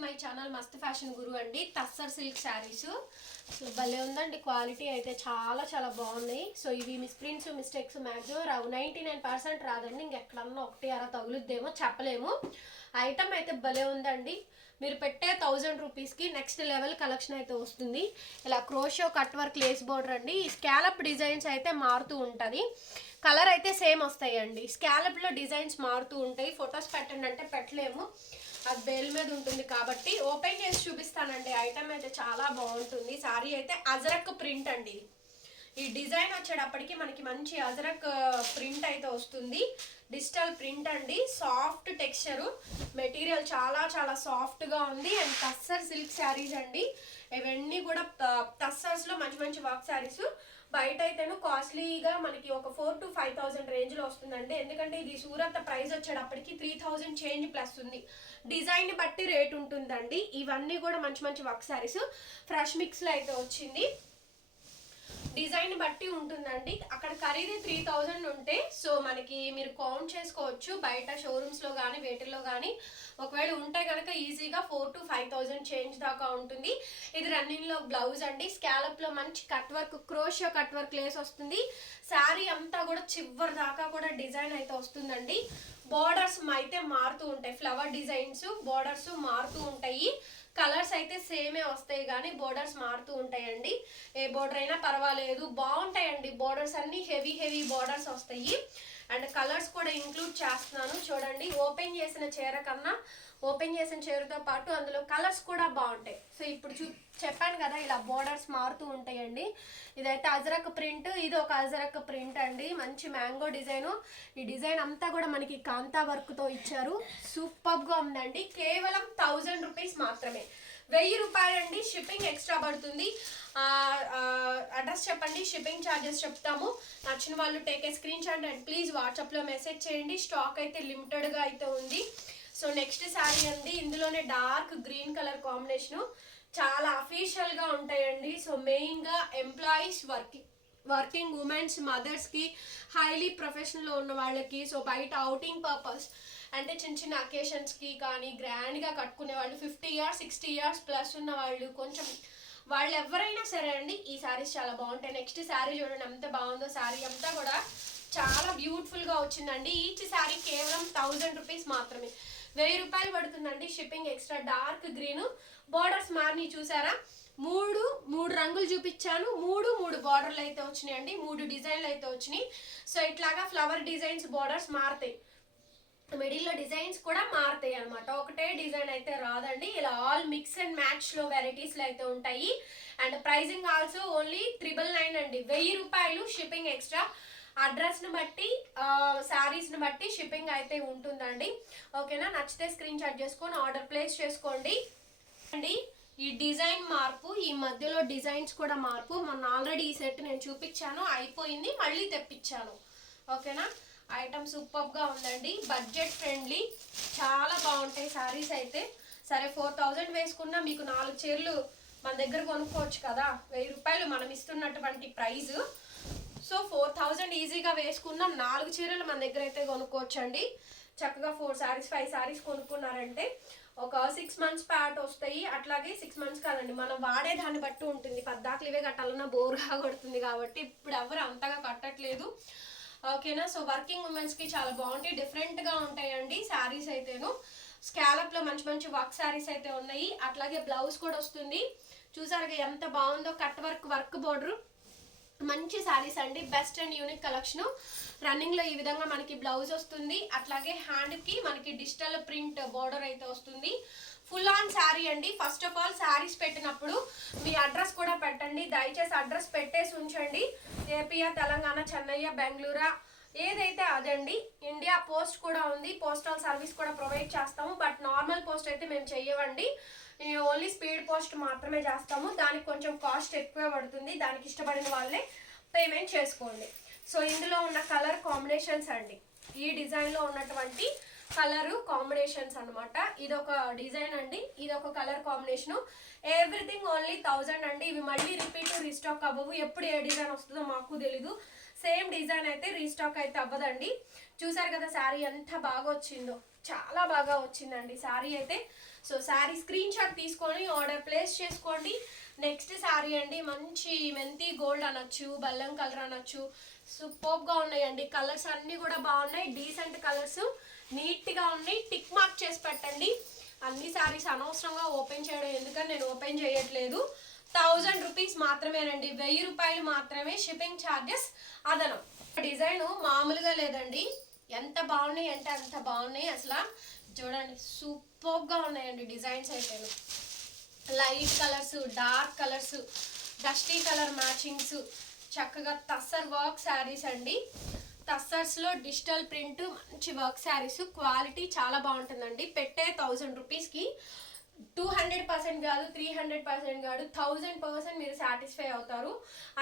To my channel మస్త్ fashion గురు అండి. Tussar silk saris so భలే ఉందండి. క్వాలిటీ అయితే చాలా చాలా బాగున్నాయి. సో ఇవి మిస్ప్రింట్స్ మిస్టేక్స్ మ్యాక్సిమం రావు, 99% రాదండి. ఇంకెక్కడన్నా ఒకటి అలా తగులుద్దేమో చెప్పలేము. ఐటమ్ అయితే భలే ఉందండి. మీరు పెట్టే 1000 రూపీస్కి నెక్స్ట్ లెవెల్ కలెక్షన్ అయితే వస్తుంది. ఇలా crochet cut work lace border అండి. ఈ స్కాలప్ డిజైన్స్ అయితే మారుతూ ఉంటుంది. కలర్ అయితే సేమ్ వస్తాయండి. స్కాలప్లో డిజైన్స్ మారుతూ ఉంటాయి. ఫొటోస్ పెట్టండి అంటే పెట్టలేము, అది బేల్ మీద ఉంటుంది కాబట్టి ఓపెన్ చేసి చూపిస్తానండి. ఐటమ్ అయితే చాలా బాగుంటుంది. సారీ అయితే అజరక్ ప్రింట్ అండి. ఈ డిజైన్ వచ్చేటప్పటికి మనకి మంచి అజరక్ ప్రింట్ అయితే వస్తుంది. డిజిటల్ ప్రింట్ అండి. సాఫ్ట్ టెక్స్చరు, మెటీరియల్ చాలా చాలా సాఫ్ట్గా ఉంది. అండ్ టస్సర్ సిల్క్ శారీస్ అండి. ఇవన్నీ కూడా టస్సర్స్లో మంచి మంచి వర్క్ శారీస్. బయట అయితేను కాస్ట్లీగా మనకి ఒక 4,000 to 5,000 రేంజ్లో వస్తుందండి. ఎందుకంటే ఇది సూరత్ ప్రైస్ వచ్చేటప్పటికి 3,000 చేంజ్ ప్లస్ ఉంది. డిజైన్ బట్టి రేట్ ఉంటుందండి. ఇవన్నీ కూడా మంచి మంచి వర్క్ శారీస్. ఫ్రెష్ మిక్స్లో అయితే వచ్చింది. డిజైన్ బట్టి ఉంటుందండి. అక్కడ ఖరీదు 3,000 ఉంటే సో మనకి మీరు కౌంట్ చేసుకోవచ్చు. బయట షోరూమ్స్లో కానీ వేటిల్లో కానీ ఒకవేళ ఉంటే కనుక ఈజీగా 4,000 to 5,000 చేంజ్ దాకా ఉంటుంది. ఇది రన్నింగ్లో బ్లౌజ్ అండి. స్కాలప్లో మంచి cut work, క్రోషియో cut work lace వస్తుంది. శారీ అంతా కూడా చివరి దాకా కూడా డిజైన్ అయితే వస్తుందండి. బోర్డర్స్ అయితే మారుతూ ఉంటాయి. ఫ్లవర్ డిజైన్స్ బోర్డర్స్ మారుతూ ఉంటాయి. కలర్స్ అయితే సేమే వస్తాయి కానీ బోర్డర్స్ మారుతూ ఉంటాయండి. ఏ బోర్డర్ అయినా పర్వాలేదు, బాగుంటాయండి. బోర్డర్స్ అన్ని హెవీ హెవీ బోర్డర్స్ వస్తాయి. అండ్ కలర్స్ కూడా ఇంక్లూడ్ చేస్తున్నాను చూడండి. ఓపెన్ చేసిన చీర కన్నా ఓపెన్ చేసిన చీరతో పాటు అందులో కలర్స్ కూడా బాగుంటాయి. సో ఇప్పుడు చెప్పాను కదా, ఇలా బోర్డర్స్ మారుతూ ఉంటాయండి. ఇదైతే అజరక్ ప్రింట్, ఇది ఒక అజరక్ ప్రింట్ అండి. మంచి మ్యాంగో డిజైన్. ఈ డిజైన్ అంతా కూడా మనకి కాంతా వర్క్తో ఇచ్చారు. సూపర్గా ఉందండి. కేవలం 1000 రూపీస్ మాత్రమే. 1000 రూపాయలండి. షిప్పింగ్ ఎక్స్ట్రా పడుతుంది. అడ్రస్ చెప్పండి, షిప్పింగ్ ఛార్జెస్ చెప్తాము. నచ్చిన వాళ్ళు take a screen shot and please వాట్సాప్లో మెసేజ్ చేయండి. స్టాక్ అయితే లిమిటెడ్గా అయితే ఉంది. సో నెక్స్ట్ శారీ అండి. ఇందులోనే డార్క్ గ్రీన్ కలర్ కాంబినేషను చాలా అఫీషియల్గా ఉంటాయండి. సో మెయిన్గా ఎంప్లాయీస్, వర్కింగ్ ఉమెన్స్, మదర్స్కి, హైలీ ప్రొఫెషనల్లో ఉన్న వాళ్ళకి, సో బయట అవుటింగ్ పర్పస్ అంటే చిన్న చిన్న అకేషన్స్కి కానీ గ్రాండ్గా కట్టుకునే వాళ్ళు, 50 years 60 years ప్లస్ ఉన్న వాళ్ళు, కొంచెం వాళ్ళు ఎవరైనా సరే అండి ఈ శారీస్ చాలా బాగుంటాయి. నెక్స్ట్ శారీ చూడండి ఎంత బాగుందో. శారీ అంతా కూడా చాలా బ్యూటిఫుల్గా వచ్చిందండి. ఈచ్ శారీ కేవలం 1000 రూపీస్ మాత్రమే. 1000 రూపాయలు పడుతుందండి. Shipping extra. Dark green borders మారిని చూసారా. మూడు రంగులు చూపించాను. మూడు బార్డర్లు అయితే వచ్చినాయండి. 3 డిజైన్లు అయితే వచ్చినాయి. సో ఇట్లాగా ఫ్లవర్ డిజైన్స్ బోర్డర్స్ మారుతాయి. మిడిల్లో డిజైన్స్ కూడా మారుతాయి అనమాట. ఒకటే డిజైన్ అయితే రాదండి. ఇలా ఆల్ మిక్స్ అండ్ మ్యాచ్లో వెరైటీస్లో అయితే ఉంటాయి. అండ్ ప్రైజింగ్ ఆల్సో ఓన్లీ 999 అండి. 1000 రూపాయలు. Shipping extra. అడ్రస్ని బట్టి శారీస్ని బట్టి షిప్పింగ్ అయితే ఉంటుందండి. ఓకేనా. నచ్చితే స్క్రీన్ షాట్ చేసుకొని ఆర్డర్ ప్లేస్ చేసుకోండి అండి. ఈ డిజైన్ మార్పు, ఈ మధ్యలో డిజైన్స్ కూడా మార్పు. మొన్న ఆల్రెడీ ఈ సెట్ నేను చూపించాను, అయిపోయింది, మళ్ళీ తెప్పించాను. ఓకేనా. ఐటమ్ సూపర్గా ఉందండి. బడ్జెట్ ఫ్రెండ్లీ, చాలా బాగుంటాయి శారీస్ అయితే. సరే 4000 వేసుకున్నా మీకు 4 చీరలు మన దగ్గర కొనుక్కోవచ్చు కదా. 1000 రూపాయలు మనం ఇస్తున్నటువంటి ప్రైస్. సో 4000 ఈజీగా వేసుకున్న 4 చీరలు మన దగ్గర అయితే కొనుక్కోవచ్చండి. చక్కగా 4 శారీస్ 5 శారీస్ కొనుక్కున్నారంటే ఒక 6 months ప్యాట్ వస్తాయి. అట్లాగే 6 months కాదండి, మనం వాడే దాన్ని బట్టి ఉంటుంది. పద్దాకులు ఇవే కట్టాలన్నా బోర్గా కొడుతుంది కాబట్టి ఇప్పుడు ఎవరు అంతగా కట్టట్లేదు. ఓకేనా. సో వర్కింగ్ ఉమెన్స్కి చాలా బాగుంటాయి. డిఫరెంట్గా ఉంటాయండి శారీస్ అయితేను. స్కాలప్లో మంచి మంచి వర్క్ శారీస్ అయితే ఉన్నాయి. అట్లాగే బ్లౌజ్ కూడా వస్తుంది. చూసారుగా ఎంత బాగుందో. కట్ వర్క్ బోర్డర్ మంచి శారీస్ అండి. Best and unique collection. రన్నింగ్లో ఈ విధంగా మనకి బ్లౌజ్ వస్తుంది. అట్లాగే హ్యాండ్కి మనకి డిజిటల్ ప్రింట్ బోర్డర్ అయితే వస్తుంది. ఫుల్ ఆన్ శారీ అండి. ఫస్ట్ ఆఫ్ ఆల్ శారీస్ పెట్టినప్పుడు మీ అడ్రస్ కూడా పెట్టండి. దయచేసి అడ్రస్ పెట్టేసి ఉంచండి. ఏపీయా, తెలంగాణ, చెన్నయ్య, బెంగళూరా, ఏదైతే అదండి. ఇండియా పోస్ట్ కూడా ఉంది. పోస్టల్ సర్వీస్ కూడా ప్రొవైడ్ చేస్తాము. బట్ నార్మల్ పోస్ట్ అయితే మేము చెయ్యవండి. ఓన్లీ స్పీడ్ పోస్ట్ మాత్రమే చేస్తాము. దానికి కొంచెం కాస్ట్ ఎక్కువ పడుతుంది. దానికి ఇష్టపడిన వాళ్ళే పేమెంట్ చేసుకోండి. సో ఇందులో ఉన్న కలర్ కాంబినేషన్స్ అండి. ఈ డిజైన్లో ఉన్నటువంటి కలర్ కాంబినేషన్స్ అనమాట. ఇదొక డిజైన్ అండి, ఇదొక కలర్ కాంబినేషను. ఎవ్రీథింగ్ ఓన్లీ 1000 అండి. ఇవి మళ్ళీ రిపీట్ రీస్టాక్ అవ్వవు. ఎప్పుడు ఏ డిజైన్ వస్తుందో మాకు తెలీదు. సేమ్ డిజైన్ అయితే రీస్టాక్ అయితే అవ్వదండి. చూసారు కదా శారీ ఎంత బాగా వచ్చిందో. చాలా బాగా వచ్చిందండి శారీ అయితే. సో శారీ స్క్రీన్ షాట్ తీసుకొని ఆర్డర్ ప్లేస్ చేసుకోండి. నెక్స్ట్ శారీ అండి, మంచి మెంతి గోల్డ్ అనొచ్చు, బెల్లం కలర్ అనొచ్చు, సూపర్గా ఉన్నాయండి. కలర్స్ అన్నీ కూడా బాగున్నాయి, డీసెంట్ కలర్స్, నీట్గా ఉన్నాయి. టిక్ మార్క్ చేసి పెట్టండి. అన్ని శారీస్ అనవసరంగా ఓపెన్ చేయడం ఎందుకని నేను ఓపెన్ చేయట్లేదు. 1000 రూపీస్ మాత్రమేనండి, 1000 రూపాయలు మాత్రమే. Shipping charges అదనం. డిజైన్ మామూలుగా లేదండి, ఎంత బాగున్నాయి అంటే అంత బాగున్నాయి. అసలు చూడండి, సూపర్గా ఉన్నాయండి డిజైన్స్ అయితే. Light colours, dark colours, dusty colour matchings, చక్కగా టస్సర్ వర్క్ శారీస్ అండి. టస్సర్స్లో డిజిటల్ ప్రింట్ మంచి వర్క్ శారీస్, క్వాలిటీ చాలా బాగుంటుందండి. పెట్టే 1000 రూపీస్కి 200% కాదు, 300% కాదు, 1000% మీరు సాటిస్ఫై అవుతారు.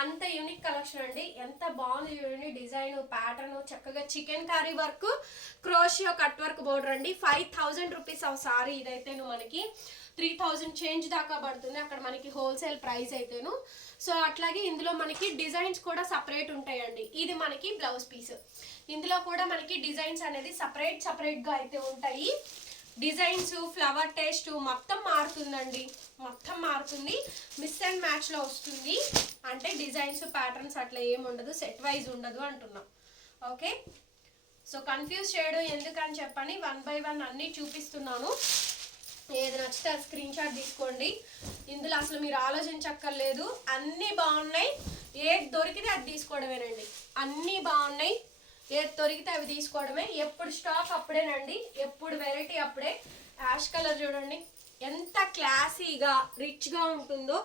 అంత యూనిక్ కలెక్షన్ అండి. ఎంత బాగుంది చూడండి, డిజైన్, ప్యాటర్న్, చక్కగా chicken curry work, క్రోషియో cut work border అండి. 5000 రూపీస్ ఆ సారీ. ఇదైతేను మనకి 3000 చేంజ్ దాకా పడుతుంది అక్కడ మనకి హోల్సేల్ ప్రైస్ అయితేను. సో అట్లాగే ఇందులో మనకి డిజైన్స్ కూడా సపరేట్ ఉంటాయండి. ఇది మనకి బ్లౌజ్ పీస్. ఇందులో కూడా మనకి డిజైన్స్ అనేది సపరేట్గా అయితే ఉంటాయి. డిజైన్స్, ఫ్లవర్ టేస్ట్ మొత్తం మారుతుందండి, మొత్తం మారుతుంది. మిస్ అండ్ మ్యాచ్లో వస్తుంది అంటే డిజైన్స్, ప్యాటర్న్స్ అట్లా ఏమి ఉండదు, సెట్ వైజ్ ఉండదు అంటున్నాం. ఓకే, సో కన్ఫ్యూజ్ చేయడం ఎందుకని చెప్పని 1 by 1 అన్నీ చూపిస్తున్నాను. ఏది నచ్చితే అది స్క్రీన్ షాట్ తీసుకోండి. ఇందులో అసలు మీరు ఆలోచించక్కర్లేదు, అన్నీ బాగున్నాయి. ఏది దొరికితే అది తీసుకోవడమేనండి. అన్నీ బాగున్నాయి, ఏది దొరికితే అవి తీసుకోవడమే. ఎప్పుడు స్టాక్ అప్పుడేనండి, ఎప్పుడు వెరైటీ అప్పుడే. యాష్ కలర్ చూడండి ఎంత క్లాసీగా రిచ్గా ఉంటుందో.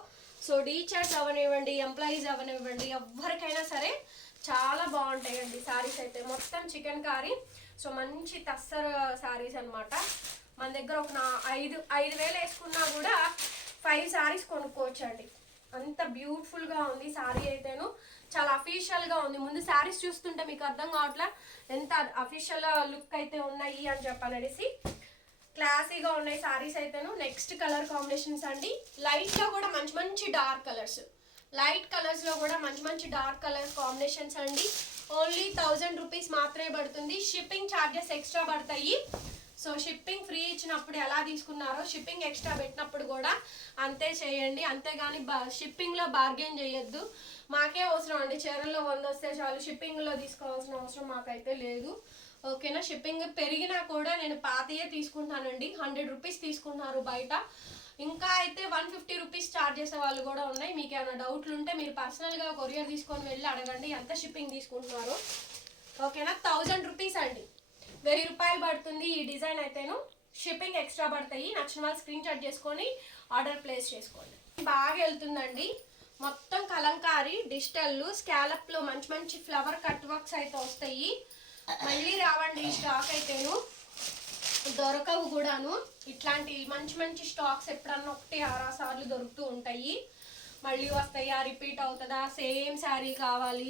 సో టీచర్స్ అవనివ్వండి, ఎంప్లాయీస్ అవనివ్వండి, ఎవరికైనా సరే చాలా బాగుంటాయండి శారీస్ అయితే. మొత్తం చికెన్ కారీ. సో మంచి టస్సర్ శారీస్ అనమాట. మన దగ్గర ఒక 5,000 వేసుకున్నా కూడా 5 శారీస్ కొనుక్కోవచ్చండి. అంత బ్యూటిఫుల్గా ఉంది శారీ అయితేను, చాలా అఫీషియల్గా ఉంది. ముందు శారీస్ చూస్తుంటే మీకు అర్థం కావట్లా ఎంత అఫీషియల్ లుక్ అయితే ఉన్నాయి అని చెప్పనేసి. క్లాసీగా ఉన్నాయి శారీస్ అయితేను. నెక్స్ట్ కలర్ కాంబినేషన్స్ అండి, లైట్లో కూడా మంచి డార్క్ కలర్స్, లైట్ కలర్స్లో కూడా మంచి డార్క్ కలర్స్ కాంబినేషన్స్ అండి. ఓన్లీ 1000 రూపీస్ మాత్రమే పడుతుంది. షిప్పింగ్ ఛార్జెస్ ఎక్స్ట్రా పడతాయి. సో షిప్పింగ్ ఫ్రీ ఇచ్చినప్పుడు ఎలా తీసుకున్నారో షిప్పింగ్ ఎక్స్ట్రా పెట్టినప్పుడు కూడా అంతే చేయండి. అంతేగాని షిప్పింగ్లో బార్గెన్ చేయొద్దు. మాకే అవసరం అండి, చీరల్లో 100 వస్తే చాలు, షిప్పింగ్లో తీసుకోవాల్సిన అవసరం మాకైతే లేదు. ఓకేనా, షిప్పింగ్ పెరిగినా కూడా నేను పాతయే తీసుకుంటానండి. 100 రూపీస్ తీసుకుంటున్నారు బయట, ఇంకా అయితే 150 రూపీస్ ఛార్జ్ చేసే వాళ్ళు కూడా ఉన్నాయి. మీకు ఏమైనా డౌట్లు ఉంటే మీరు పర్సనల్గా కొరియర్ తీసుకొని వెళ్ళి అడగండి ఎంత షిప్పింగ్ తీసుకుంటున్నారు. ఓకేనా, 1000 రూపీస్ అండి, 1000 రూపాయలు పడుతుంది ఈ డిజైన్ అయితేను. షిప్పింగ్ ఎక్స్ట్రా పడతాయి. నచ్చిన వాళ్ళు స్క్రీన్ షాట్ చేసుకొని ఆర్డర్ ప్లేస్ చేసుకోండి. బాగా వెళ్తుందండి, మొత్తం కలంకారీ డిజిటల్ స్కాలప్లో మంచి ఫ్లవర్ కట్ వర్క్స్ అయితే వస్తాయి. మళ్ళీ రావండి స్టాక్ అయితేను, దొరకవు కూడాను. ఇట్లాంటి మంచి స్టాక్స్ ఎప్పుడన్నా 1-6 సార్లు దొరుకుతూ ఉంటాయి, మళ్ళీ వస్తాయా, రిపీట్ అవుతుందా, సేమ్ శారీ కావాలి,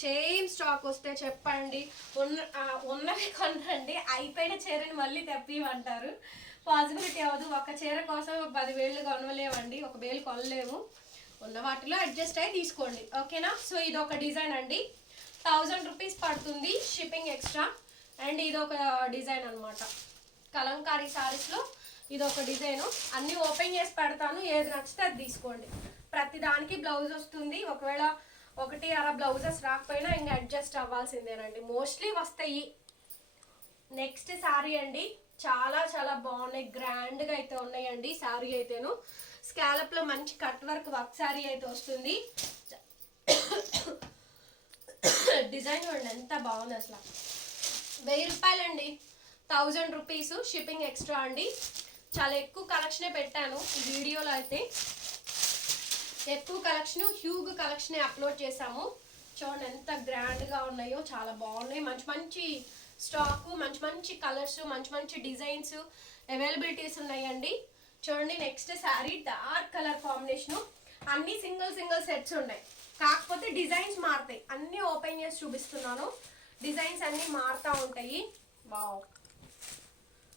సేమ్ స్టాక్ వస్తే చెప్పండి. ఉన్నవి కొనండి, అయిపోయిన చీరని మళ్ళీ తెప్పిమంటారు. పాసిబిలిటీ అవ్వదు. ఒక చీర కోసం 10,000 కొనలేమండి, 1,000 కొనలేము. ఉన్న వాటిలో అడ్జస్ట్ అయ్యి తీసుకోండి. ఓకేనా, సో ఇది ఒక డిజైన్ అండి, 1000 రూపీస్ పడుతుంది షిప్పింగ్ ఎక్స్ట్రా. అండ్ ఇది ఒక డిజైన్ అనమాట, కలంకారీ శారీస్లో ఇది ఒక డిజైను. అన్నీ ఓపెన్ చేసి పెడతాను, ఏది నచ్చితే అది తీసుకోండి. ప్రతి దానికి బ్లౌజ్ వస్తుంది. ఒకవేళ 1-6 బ్లౌజెస్ రాకపోయినా ఇంకా అడ్జస్ట్ అవ్వాల్సిందేనండి, మోస్ట్లీ వస్తాయి. నెక్స్ట్ శారీ అండి, చాలా బాగున్నాయి, గ్రాండ్గా అయితే ఉన్నాయండి శారీ అయితేను. స్కాలప్లో మంచి కట్ వర్క్ శారీ అయితే వస్తుంది. డిజైన్ చూడండి ఎంత బాగుంది అసలు. 1000 రూపాయలండి, 1000 రూపీస్ షిప్పింగ్ ఎక్స్ట్రా అండి. చాలా ఎక్కువ కలెక్షనే పెట్టాను ఈ వీడియోలో అయితే, ఎక్కువ కలెక్షన్, హ్యూగ్ కలెక్షనే అప్లోడ్ చేశాము. చూడండి ఎంత గ్రాండ్గా ఉన్నాయో, చాలా బాగున్నాయి. మంచి స్టాకు, మంచి కలర్స్, మంచి డిజైన్స్ అవైలబిలిటీస్ ఉన్నాయండి. చూడండి next sari dark colour combination. అన్ని సింగిల్ సెట్స్ ఉన్నాయి, కాకపోతే డిజైన్స్ మారుతాయి. అన్నీ ఓపెన్ చేసి చూపిస్తున్నాను, డిజైన్స్ అన్నీ మారుతూ ఉంటాయి. వావ్,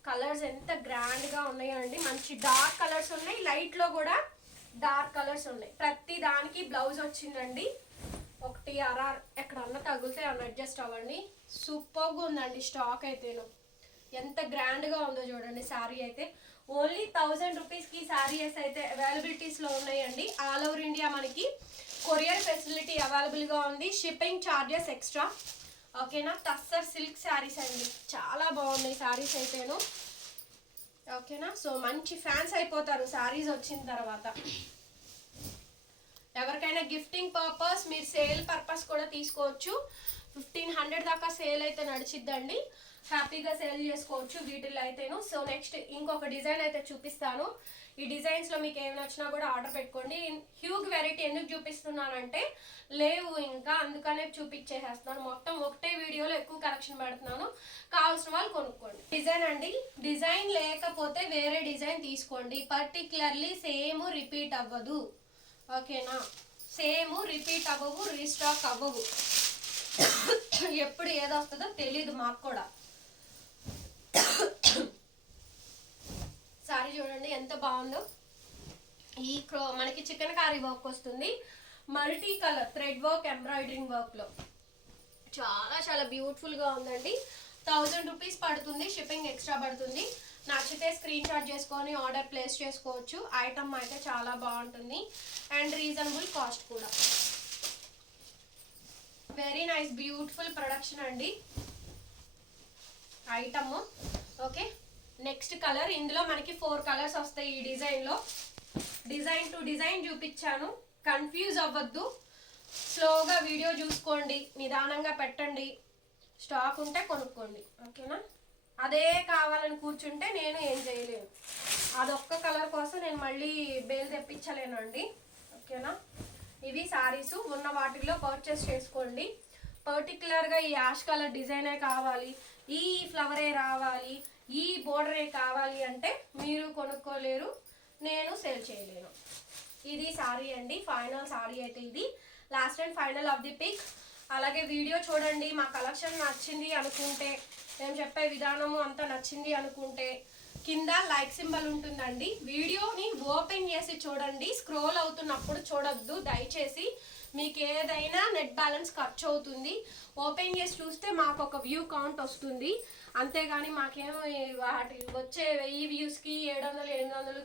కలర్స్ ఎంత గ్రాండ్గా ఉన్నాయండి. మంచి డార్క్ కలర్స్ ఉన్నాయి, లైట్లో కూడా డార్క్ కలర్స్ ఉన్నాయి. ప్రతి దానికి బ్లౌజ్ వచ్చిందండి. 1-6 ఎక్కడన్నా తగిలితే అన్న అడ్జస్ట్ అవ్వండి. సూపర్గా ఉందండి స్టాక్ అయితేను. ఎంత గ్రాండ్గా ఉందో చూడండి శారీ అయితే. ఓన్లీ 1000 రూపీస్కి శారీస్ అయితే అవైలబిలిటీస్లో ఉన్నాయండి. ఆల్ ఓవర్ ఇండియా మనకి కొరియర్ ఫెసిలిటీ అవైలబుల్గా ఉంది. Shipping charges extra. ఓకేనా. టస్సర్ సిల్క్ శారీస్ అండి, చాలా బాగున్నాయి శారీస్ అయితేను. ఓకేనా. సో మంచి ఫ్యాన్స్ అయిపోతారు శారీస్ వచ్చిన తర్వాత. ఎవరికైనా గిఫ్టింగ్ పర్పస్, మీరు సేల్ పర్పస్ కూడా తీసుకోవచ్చు. 1500 దాకా సేల్ అయితే నడిచిద్దండి, హ్యాపీగా సేల్ చేసుకోవచ్చు వీటిల్లో అయితేను. సో నెక్స్ట్ ఇంకొక డిజైన్ అయితే చూపిస్తాను. ఈ డిజైన్స్లో మీకు ఏమి నచ్చినా కూడా ఆర్డర్ పెట్టుకోండి. హ్యూగ్ వెరైటీ ఎందుకు చూపిస్తున్నానంటే లేవు ఇంకా, అందుకనే చూపించేసేస్తున్నాను. మొత్తం ఒకటే వీడియోలో ఎక్కువ కలెక్షన్ పెడుతున్నాను, కావాల్సిన వాళ్ళు కొనుక్కోండి. డిజైన్ అండి, డిజైన్ లేకపోతే వేరే డిజైన్ తీసుకోండి. పర్టికులర్లీ సేమ్ రిపీట్ అవ్వదు. ఓకేనా. సేమ్ రిపీట్ అవ్వవు, రీస్టాక్ అవ్వవు. ఎప్పుడు ఏదొస్తుందో తెలీదు మాకు కూడా. సారీ చూడండి ఎంత బాగుందో. ఈ మనకి చికెన్ కారీ వర్క్ వస్తుంది, multi colour thread work, embroidering వర్క్లో చాలా చాలా బ్యూటిఫుల్గా ఉందండి. 1000 రూపీస్ పడుతుంది, షిప్పింగ్ ఎక్స్ట్రా పడుతుంది. నచ్చితే స్క్రీన్ షాట్ చేసుకొని ఆర్డర్ ప్లేస్ చేసుకోవచ్చు. ఐటమ్ అయితే చాలా బాగుంటుంది అండ్ రీజనబుల్ కాస్ట్ కూడా. వెరీ నైస్ బ్యూటిఫుల్ ప్రొడక్షన్ అండి ఐటమ్. ఓకే. నెక్స్ట్ కలర్, ఇందులో మనకి 4 కలర్స్ వస్తాయి ఈ డిజైన్లో. డిజైన్ టు డిజైన్ చూపించాను, కన్ఫ్యూజ్ అవ్వద్దు. స్లోగా వీడియో చూసుకోండి, నిదానంగా పెట్టండి. స్టాక్ ఉంటే కొనుక్కోండి. ఓకేనా. అదే కావాలని కూర్చుంటే నేను ఏం చేయలేను. అదొక్క కలర్ కోసం నేను మళ్ళీ బేల్ తెప్పించలేనండి. ఓకేనా. ఇవి శారీస్ ఉన్న వాటిల్లో పర్చేస్ చేసుకోండి. పర్టికులర్గా ఈ యాష్ కలర్ డిజైనే కావాలి, ఈ ఫ్లవరే రావాలి, ఈ బోర్డరే కావాలి అంటే మీరు కొనుక్కోలేరు, నేను సేల్ చేయలేను. ఇది శారీ అండి, ఫైనల్ శారీ అయితే ఇది. Last and final of the pic. అలాగే వీడియో చూడండి, మా కలెక్షన్ నచ్చింది అనుకుంటే, నేను చెప్పే విధానము అంతా నచ్చింది అనుకుంటే కింద లైక్ సింబల్ ఉంటుందండి. వీడియోని ఓపెన్ చేసి చూడండి, స్క్రోల్ అవుతున్నప్పుడు చూడొద్దు దయచేసి. మీకు ఏదైనా నెట్ బ్యాలెన్స్ ఖర్చు అవుతుంది. ఓపెన్ చేసి చూస్తే మాకు ఒక వ్యూ కౌంట్ వస్తుంది, అంతేగాని మాకేమో వాటి వచ్చే 1000 వ్యూస్కి 700, 800,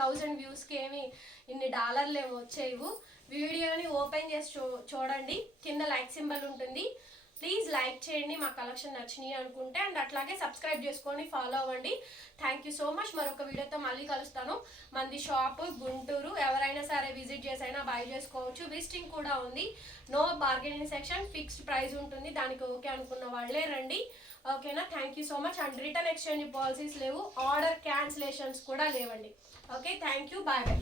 1000 వ్యూస్కి ఏమి ఇన్ని డాలర్లు ఏమి వచ్చేవి. వీడియోని ఓపెన్ చేసి చూడండి, కింద లైక్ సింబల్ ఉంటుంది. ప్లీజ్ లైక్ చేయండి మా కలెక్షన్ నచ్చినాయి అనుకుంటే, అండ్ అట్లాగే సబ్స్క్రైబ్ చేసుకొని ఫాలో అవ్వండి. Thank you so much. మరొక వీడియోతో మళ్ళీ కలుస్తాను. మంది షాప్ గుంటూరు, ఎవరైనా సరే విజిట్ చేసైనా బై చేసుకోవచ్చు. విజిటింగ్ కూడా ఉంది, no bargaining section, fixed price ఉంటుంది. దానికి ఓకే అనుకున్న వాళ్ళే రండి. ఓకేనా. Thank you so much. And return exchange policies లేవు, ఆర్డర్ క్యాన్సిలేషన్స్ కూడా లేవండి. Okay. Thank you. Bye bye.